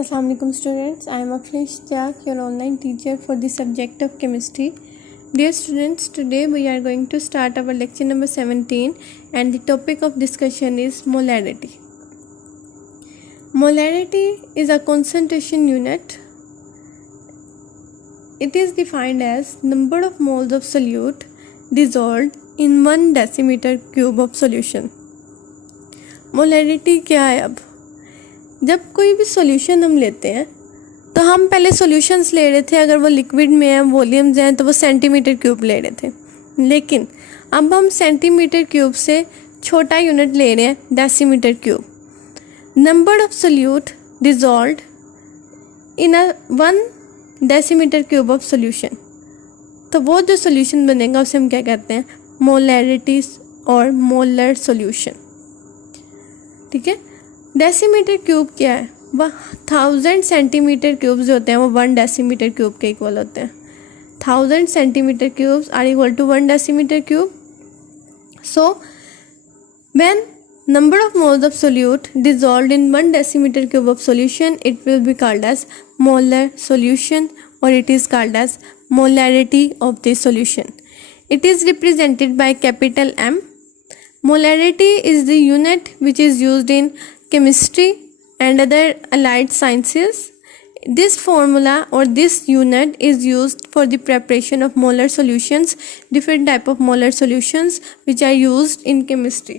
Assalamualaikum students, I am Aflesh Tiak, your online teacher for the subject of chemistry. Dear students, today we are going to start our lecture number 17 and the topic of discussion is molarity. Molarity is a concentration unit. It is defined as number of moles of solute dissolved in 1 decimeter cube of solution. Molarity क्या है? अब जब कोई भी solution हम लेते हैं तो हम पहले सॉल्यूशंस ले रहे थे, अगर वो लिक्विड में है, वॉल्यूम्स हैं, तो वो सेंटीमीटर क्यूब ले रहे थे। लेकिन अब हम सेंटीमीटर क्यूब से छोटा यूनिट ले रहे हैं, decimetre cube. Number of solute dissolved in a 1 decimetre cube of solution. तो वो जो सोल्यूशन बनेगा उसे हम क्या कहते हैं? मोलैरिटी और मोलर सोल्यूशन। ठीक है। डेसीमीटर क्यूब क्या है? वह 1000 सेंटीमीटर क्यूब जो होते हैं वो 1 डेसीमीटर क्यूब के इक्वल होते हैं। 1000 centimetre cubes are equal to 1 decimetre cube. So when number of moles of solute dissolved in 1 decimeter cube of solution, it will be called as molar solution, or it is called as molarity of the solution. It is represented by capital M. Molarity is the unit which is used in chemistry and other allied sciences. This formula or this unit is used for the preparation of molar solutions, different type of molar solutions which are used in chemistry.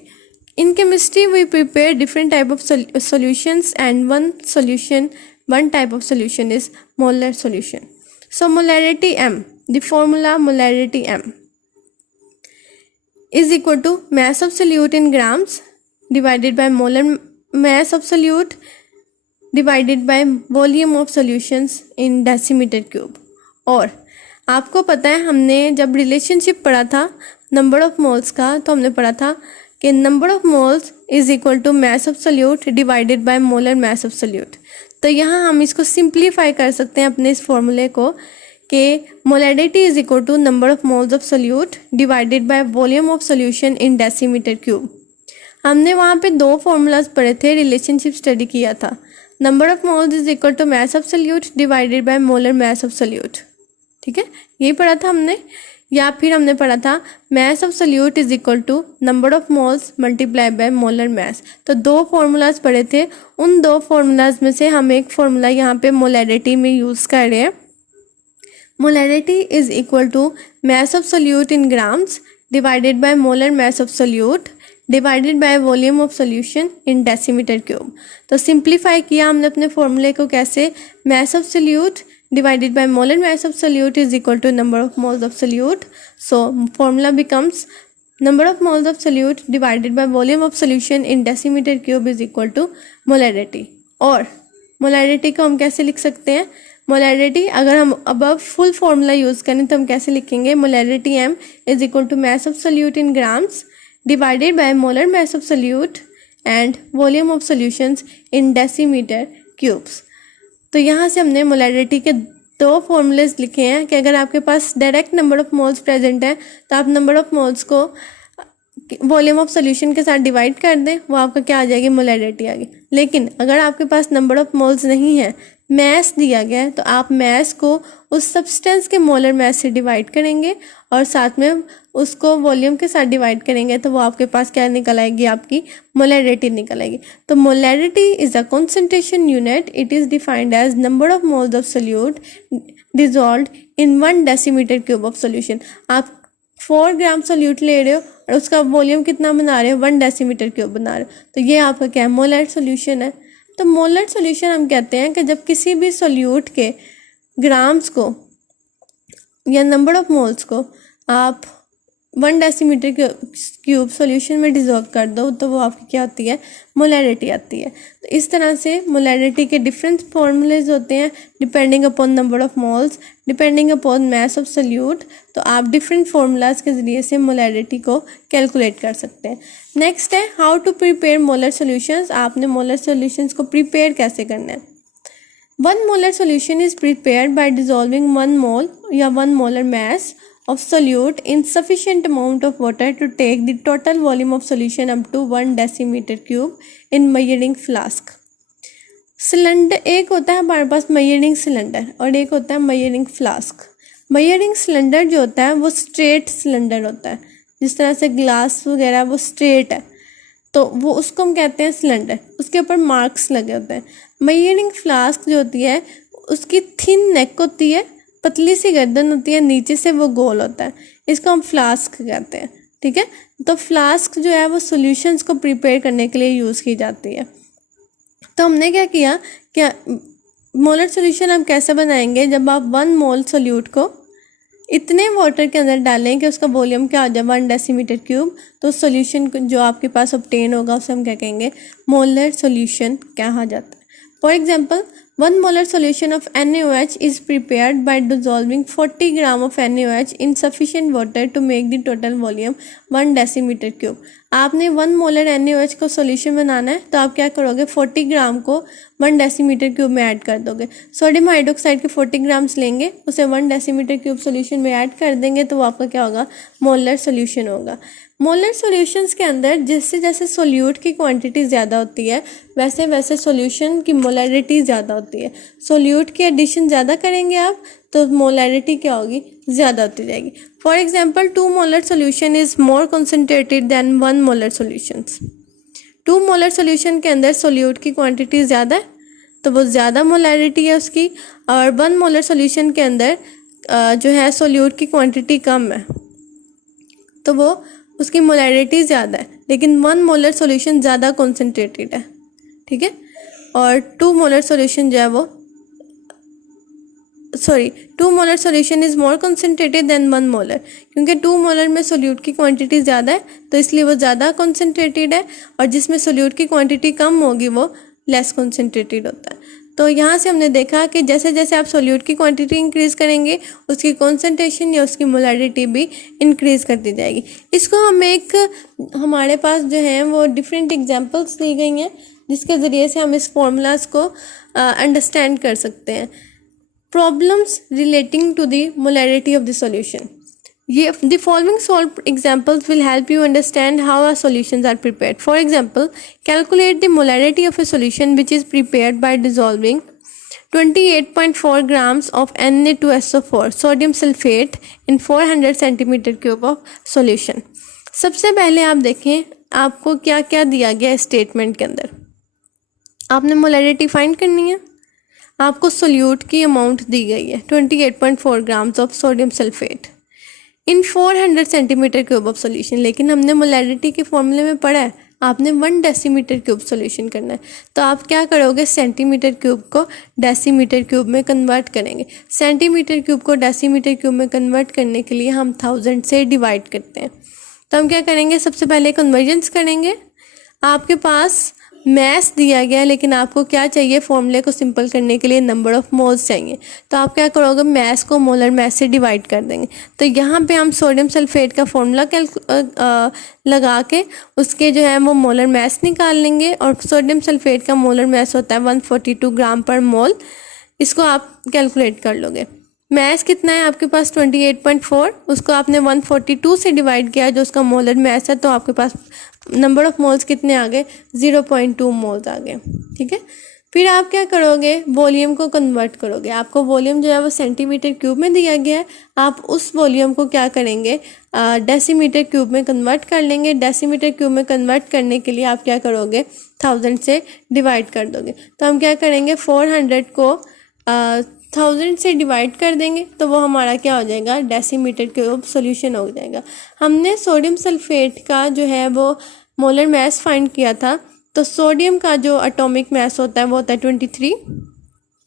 In chemistry, we prepare different type of solutions, and one type of solution is molar solution. So molarity M, the formula molarity M is equal to mass of solute in grams divided by molar mass of solute divided by volume of solutions in decimeter cube. और आपको पता है, हमने जब relationship पढ़ा था number of moles का, तो हमने पढ़ा था कि number of moles is equal to mass of solute divided by molar mass of solute. तो यहाँ हम इसको सिंप्लीफाई कर सकते हैं अपने इस फॉर्मूले को कि molarity is equal to number of moles of solute divided by volume of solution in decimetre cube. हमने वहाँ पे 2 फॉर्मूलाज पढ़े थे, रिलेशनशिप स्टडी किया था। Number of moles is equal to mass of solute divided by molar mass of solute. ठीक है, यही पढ़ा था हमने। या फिर हमने पढ़ा था mass of solute is equal to number of moles multiply by molar mass. तो 2 फॉर्मूलाज पढ़े थे, उन 2 फॉर्मूलाज में से हम एक फॉर्मूला यहाँ पे मोलैरिटी में यूज़ कर रहे हैं। Molarity is equal to mass of solute in grams divided by molar mass of solute divided by volume of solution in decimetre cube. तो सिंप्लीफाई किया हमने अपने फॉर्मूले को कैसे? Mass of solute divided by molar mass of solute is equal to number of moles of solute. So formula becomes number of moles of solute divided by volume of solution in decimeter cube is equal to molarity. और molarity को हम कैसे लिख सकते हैं? molarity अगर हम above full formula use करें तो हम कैसे लिखेंगे? molarity M is equal to mass of solute in grams divided by molar mass of solute and volume of solutions in decimeter cubes. तो यहाँ से हमने मोलैरिटी के 2 फॉर्मूलेज लिखे हैं कि अगर आपके पास direct number of moles present है तो आप नंबर ऑफ मोल्स को वॉल्यूम ऑफ सोल्यूशन के साथ डिवाइड कर दें, वो आपका क्या आ जाएगी? मोलैरिटी आ गई। लेकिन अगर आपके पास नंबर ऑफ मोल्स नहीं है, मैस दिया गया है, तो आप मैस को उस सब्सटेंस के मोलर मैस से डिवाइड करेंगे और साथ में उसको वॉल्यूम के साथ डिवाइड करेंगे, तो वो आपके पास क्या निकल आएगी? आपकी मोलैरिटी निकल आएगी। तो molarity is a concentration unit. It is defined as number of moles of solute dissolved in 1 decimetre cube of solution. आप 4 ग्राम सोल्यूट ले रहे हो और उसका वॉल्यूम कितना बना रहे हो? 1 डेसीमीटर क्यूब बना रहे हो। तो ये आपका क्या है? मोलर सोल्यूशन है। तो मोलर सोल्यूशन हम कहते हैं कि जब किसी भी सोल्यूट के ग्राम्स को या नंबर ऑफ मोल्स को आप 1 डेसीमीटर क्यूब सॉल्यूशन में डिजॉल्व कर दो तो वो आपकी क्या होती है? मोलैरिटी आती है। तो इस तरह से मोलैरिटी के डिफरेंट फॉर्मूलेज होते हैं depending upon number of moles, depending upon mass of solute. तो आप डिफरेंट फार्मूलाज के ज़रिए से मोलैरिटी को कैलकुलेट कर सकते हैं। नेक्स्ट है how to prepare molar solutions. आपने मोलर सोल्यूशंस को प्रिपेयर कैसे करना है? 1 molar solution is prepared by dissolving 1 mole या 1 molar mass of solute in sufficient amount of water to take the total volume of solution up to 1 decimeter cube in measuring flask. Cylinder एक होता है हमारे पास measuring cylinder और एक होता है measuring flask. Measuring cylinder जो होता है वो स्ट्रेट सिलेंडर होता है, जिस तरह से ग्लास वगैरह वो स्ट्रेट है तो वो उसको हम कहते हैं सिलेंडर, उसके ऊपर मार्क्स लगे होते हैं। मेजरिंग फ्लास्क जो होती है उसकी थिन नेक होती है, पतली सी गर्दन होती है, नीचे से वो गोल होता है, इसको हम फ्लास्क कहते हैं। ठीक है, तो फ्लास्क जो है वो सॉल्यूशंस को प्रिपेयर करने के लिए यूज़ की जाती है। तो हमने क्या किया, क्या मोलर सॉल्यूशन हम कैसे बनाएंगे, जब आप 1 मोल सोल्यूट को इतने वाटर के अंदर डालें कि उसका वॉल्यूम क्या हो जाए 1 डेसीमीटर क्यूब, तो सॉल्यूशन जो आपके पास ऑब्टेन होगा उसे हम क्या कहेंगे, मोलर सॉल्यूशन कहा जाता है। For example 1 molar solution of NaOH is prepared by dissolving 40 gram of NaOH in sufficient water to make the total volume 1 decimeter cube। आपने 1 मोलर NaOH को सॉल्यूशन बनाना है तो आप क्या करोगे, 40 ग्राम को 1 डेसीमीटर क्यूब में ऐड कर दोगे। सोडियम हाइड्रोक्साइड के 40 ग्राम्स लेंगे, उसे 1 डेसीमीटर क्यूब सॉल्यूशन में ऐड कर देंगे तो वो आपका क्या होगा, मोलर सॉल्यूशन होगा। मोलर सॉल्यूशंस के अंदर जैसे जैसे सोल्यूट की क्वांटिटी ज़्यादा होती है वैसे वैसे सॉल्यूशन की मोलैरिटी ज़्यादा होती है। सोल्यूट की एडिशन ज़्यादा करेंगे आप तो मोलैरिटी क्या होगी, ज़्यादा होती जाएगी। For example 2 molar solution is more concentrated than 1 molar solutions. 2 molar solution के अंदर सोल्यूट की क्वांटिटी ज़्यादा है तो वो ज़्यादा मोलैरिटी है उसकी, और 1 मोलर सॉल्यूशन के अंदर जो है सोल्यूट की क्वांटिटी कम है तो वो उसकी मोलैरिटी ज़्यादा है, लेकिन 1 मोलर सॉल्यूशन ज़्यादा कॉन्सेंट्रेटेड है। ठीक है, और 2 मोलर सॉल्यूशन जो है वो 2 molar solution is more concentrated than 1 molar, क्योंकि 2 मोलर में सोल्यूट की क्वांटिटी ज़्यादा है तो इसलिए वो ज़्यादा कॉन्सेंट्रेटेड है, और जिसमें सोल्यूट की क्वांटिटी कम होगी वो लेस कॉन्सेंट्रेटेड होता है। तो यहाँ से हमने देखा कि जैसे जैसे आप सोल्यूट की क्वांटिटी इंक्रीज़ करेंगे उसकी कॉन्सेंट्रेशन या उसकी मोलैरिटी भी इंक्रीज़ करती जाएगी। इसको हम एक हमारे पास जो है वो डिफरेंट एग्जांपल्स दी गई हैं जिसके ज़रिए से हम इस फॉर्मूलाज को अंडरस्टैंड कर सकते हैं। Problems relating to the molarity of the solution. ये the following solved examples will help you understand how our solutions are prepared. For example, calculate the molarity of a solution which is prepared by dissolving 28.4 grams of Na2SO4 sodium sulfate in 400 centimeter cube of solution। सबसे पहले आप देखें आपको क्या क्या दिया गया है स्टेटमेंट के अंदर। आपने मोलैरिटी फाइंड करनी है, आपको सोल्यूट की अमाउंट दी गई है 28.4 grams of sodium sulphate in 400 centimetre cube of solution, लेकिन हमने मोलैरिटी के फॉर्मूले में पढ़ा है आपने 1 डेसीमीटर क्यूब सॉल्यूशन करना है, तो आप क्या करोगे, सेंटीमीटर क्यूब को डेसीमीटर क्यूब में कन्वर्ट करेंगे। सेंटीमीटर क्यूब को डेसीमीटर क्यूब में कन्वर्ट करने के लिए हम 1000 से डिवाइड करते हैं। तो हम क्या करेंगे, सबसे पहले कन्वर्जेंस करेंगे। आपके पास मैथ दिया गया है लेकिन आपको क्या चाहिए, फॉर्मूले को सिंपल करने के लिए नंबर ऑफ मोल्स चाहिए, तो आप क्या करोगे, मैथ को मोलर मैथ से डिवाइड कर देंगे। तो यहाँ पे हम सोडियम सल्फेट का फॉर्मूला लगा के उसके जो है वो मोलर मैथ निकाल लेंगे, और सोडियम सल्फेट का मोलर मैथ होता है 142 ग्राम पर मोल, इसको आप कैलकुलेट कर लोगे। मैथ कितना है आपके पास 28.4, उसको आपने 142 से डिवाइड किया जो उसका मोलर मैथ है, तो आपके पास नंबर ऑफ मोल्स कितने आ गए, 0.2 मोल्स आ गए। ठीक है, फिर आप क्या करोगे, वॉल्यूम को कन्वर्ट करोगे। आपको वॉल्यूम जो है वो सेंटीमीटर क्यूब में दिया गया है, आप उस वॉल्यूम को क्या करेंगे, डेसीमीटर क्यूब में कन्वर्ट कर लेंगे। डेसीमीटर क्यूब में कन्वर्ट करने के लिए आप क्या करोगे, 1000 से डिवाइड कर दोगे। तो हम क्या करेंगे, 400 को 1000 से डिवाइड कर देंगे तो वो हमारा क्या हो जाएगा, डेसीमीटर क्यूब सॉल्यूशन हो जाएगा। हमने सोडियम सल्फेट का जो है वो मोलर मास फाइंड किया था, तो सोडियम का जो एटॉमिक मास होता है वो होता है 23।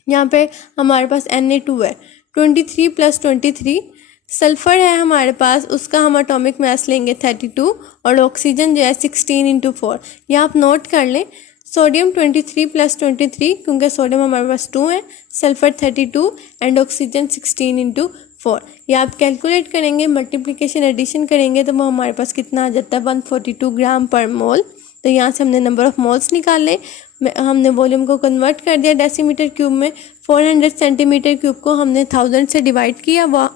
यहाँ पे हमारे पास Na2 है, 23 + 23। सल्फ़र है हमारे पास, उसका हम एटॉमिक मास लेंगे 32, और ऑक्सीजन जो है 16 × 4। यह आप नोट कर लें, सोडियम 23 + 23, क्योंकि सोडियम हमारे पास 2 है, सल्फ़र 32 एंड ऑक्सीजन 16 × 4। ये आप कैलकुलेट करेंगे, मल्टीप्लिकेशन एडिशन करेंगे तो वो हमारे पास कितना आ जाता है, 142 ग्राम पर मोल। तो यहाँ से हमने नंबर ऑफ मोल्स निकाले, हमने वॉल्यूम को कन्वर्ट कर दिया डेसीमीटर क्यूब में। 400 सेंटीमीटर क्यूब को हमने 1000 से डिवाइड किया, वो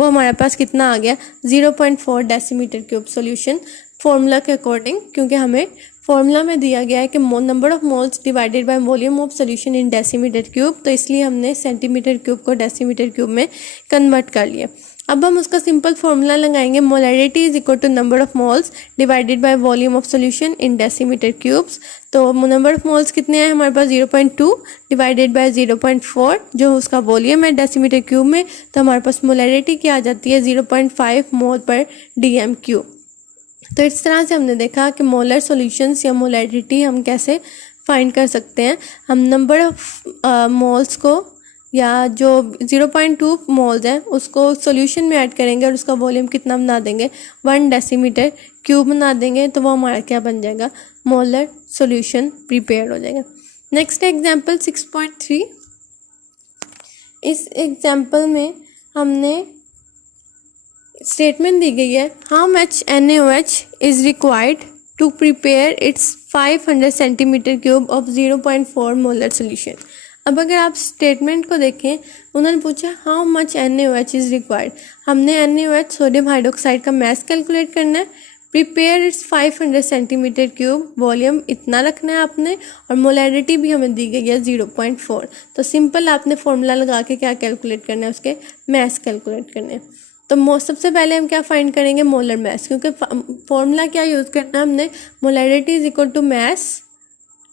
हमारे पास कितना आ गया, 0.4 डेसीमीटर क्यूब सॉल्यूशन फॉर्मूला के अकॉर्डिंग, क्योंकि हमें फॉर्मूला में दिया गया है कि number of moles divided by volume of solution in decimetre cube, तो इसलिए हमने सेंटीमीटर क्यूब को डेसीमीटर क्यूब में कन्वर्ट कर लिया। अब हम उसका सिंपल फॉर्मूला लगाएंगे, molarity is equal to number of moles divided by volume of solution in decimetre cubes. तो नंबर ऑफ मोल्स कितने हैं हमारे पास 0.2 डिवाइडेड बाय 0.4 जो उसका वॉल्यूम है डेसीमीटर क्यूब में, तो हमारे पास मोलैरिटी क्या आ जाती है 0.5 मोल पर डीएम क्यूब। तो इस तरह से हमने देखा कि मोलर सॉल्यूशंस या मोलैरिटी हम कैसे फाइंड कर सकते हैं। हम नंबर ऑफ मोल्स को या जो 0.2 मोल्स है उसको सॉल्यूशन में ऐड करेंगे और उसका वॉल्यूम कितना बना देंगे 1 डेसीमीटर क्यूब बना देंगे, तो वो हमारा क्या बन जाएगा मोलर सॉल्यूशन प्रिपेयर हो जाएगा। Next example 6.3। इस एग्जांपल में हमने स्टेटमेंट दी गई है, how much NaOH is required to prepare its 500 centimetre cube of 0.4 molar solution. अब अगर आप स्टेटमेंट को देखें, उन्होंने पूछा how much NaOH is required. हमने NaOH सोडियम हाइड्रोक्साइड का मास कैलकुलेट करना है, prepare its 500 centimetre cube, volume इतना रखना है आपने, और मोलैरिटी भी हमें दी गई है 0.4। तो सिंपल आपने फॉर्मूला लगा के क्या कैलकुलेट करना है, उसके मास कैलकुलेट करने हैं। तो सबसे पहले हम क्या फाइंड करेंगे मोलर मास, क्योंकि फॉर्मूला क्या यूज़ करना है हमने, molarity is equal to mass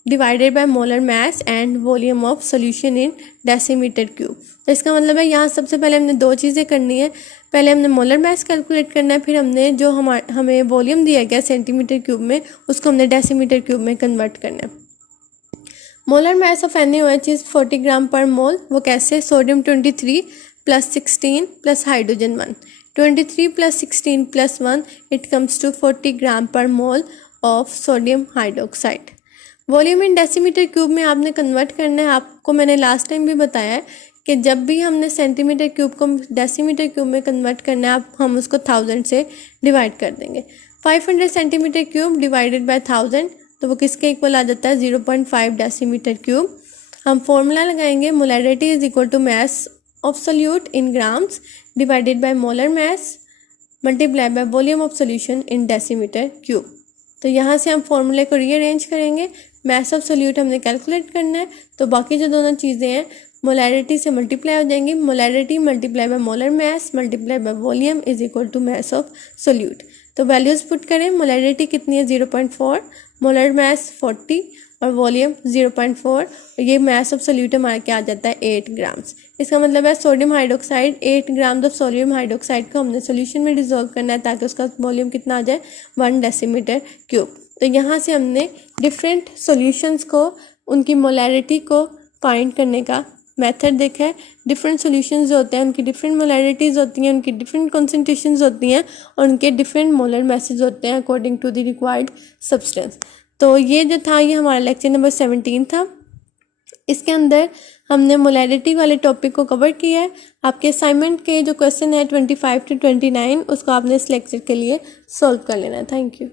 divided by molar mass and volume of solution in decimetre cube. तो इसका मतलब है यहाँ सबसे पहले हमने दो चीज़ें करनी है, पहले हमने मोलर मास कैलकुलेट करना है, फिर हमने जो हमें वॉल्यूम दिया गया सेंटीमीटर क्यूब में उसको हमने डेसीमीटर क्यूब में कन्वर्ट करना है। Molar mass of NaOH is 40 gram per mole. वो कैसे, sodium 23 + 16 + hydrogen 1, 23 + 16 + 1 it comes to 40 gram per mole of sodium hydroxide. Volume in decimetre cube में आपने कन्वर्ट करना है। आपको मैंने लास्ट टाइम भी बताया है कि जब भी हमने सेंटीमीटर क्यूब को डेसीमीटर क्यूब में कन्वर्ट करना है, हम उसको 1000 से डिवाइड कर देंगे। 500 सेंटीमीटर क्यूब डिवाइडेड बाय 1000, तो वो किसके इक्वल आ जाता है 0.5 डेसीमीटर क्यूब। हम फॉर्मूला लगाएंगे, molarity is equal to mass of solute in grams divided by molar mass multiply by volume of solution in decimetre cube. तो यहाँ से हम फॉर्मूले को रीअरेंज करेंगे, मास ऑफ सोल्यूट हमने कैलकुलेट करना है, तो बाकी जो दोनों चीज़ें हैं मोलैरिटी से मल्टीप्लाई हो जाएंगी, molarity multiply by molar mass multiply by volume is equal to mass of solute. तो वैल्यूज़ पुट करें, मोलैरिटी कितनी है 0.4, मोलर मास 40 और वॉल्यूम 0.4, और ये मास ऑफ सोल्यूट हमारा क्या आ जाता है 8 ग्राम्स। इसका मतलब है sodium hydroxide 8 gram of sodium hydroxide को हमने सोल्यूशन में डिसॉल्व करना है ताकि उसका वॉल्यूम कितना आ जाए 1 डेसीमीटर क्यूब। तो यहाँ से हमने डिफरेंट सॉल्यूशंस को उनकी मोलैरिटी को फाइंड करने का मेथड देखा है। डिफरेंट सॉल्यूशंस जो होते हैं उनकी डिफरेंट मोलैरिटीज़ होती हैं, उनकी डिफरेंट कॉन्सेंट्रेशंस होती हैं और उनके डिफरेंट मोलर मासेस होते हैं according to the required substance. तो ये जो था ये हमारा लेक्चर नंबर 17 था। इसके अंदर हमने मोलैरिटी वाले टॉपिक को कवर किया है। आपके असाइनमेंट के जो क्वेश्चन है 25 to 29 उसको आपने इस लेक्चर के लिए सॉल्व कर लेना है। Thank you.